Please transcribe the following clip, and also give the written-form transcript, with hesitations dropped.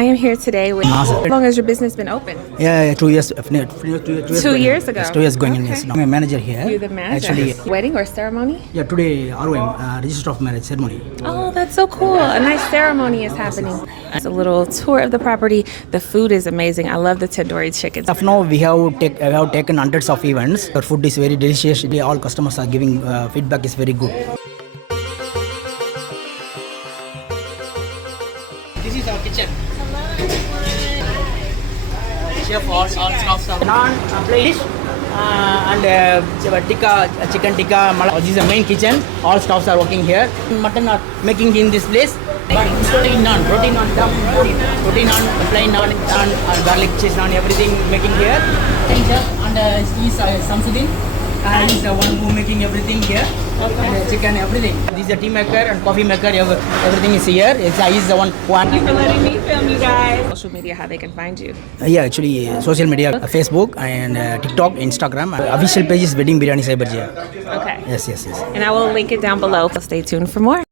I am here today with. How long has your business been open? Yeah, 2 years. 2 years ago. Yes, 2 years going in. Okay. Yes, now I'm a manager here. You're the manager. Actually, Wedding or ceremony? yeah, today ROM, Register of Marriage Ceremony. Oh, that's so cool. A nice ceremony is happening. It's a little tour of the property. The food is amazing. I love the tandoori chicken. Of now, we have taken hundreds of events. Our food is very delicious. All customers are giving feedback is very good. This is our kitchen. Chef, all staffs are non-plain dish and tikka, chicken tikka. This is the main kitchen. All staffs are working here. Mutton are making in this place. But protein naan, protein plain naan, and garlic cheese naan, everything making here. And he's Samsudin. He's the one who making everything here. And chicken, everything. This is a tea maker and coffee maker. Everything is here. He's the one who. Thank you for letting me film you guys. Social media, how they can find you? Yeah, actually, social media, Facebook and TikTok, Instagram. Official page is Wedding Biryani Cyberjaya. Okay. Yes. And I will link it down below. So stay tuned for more.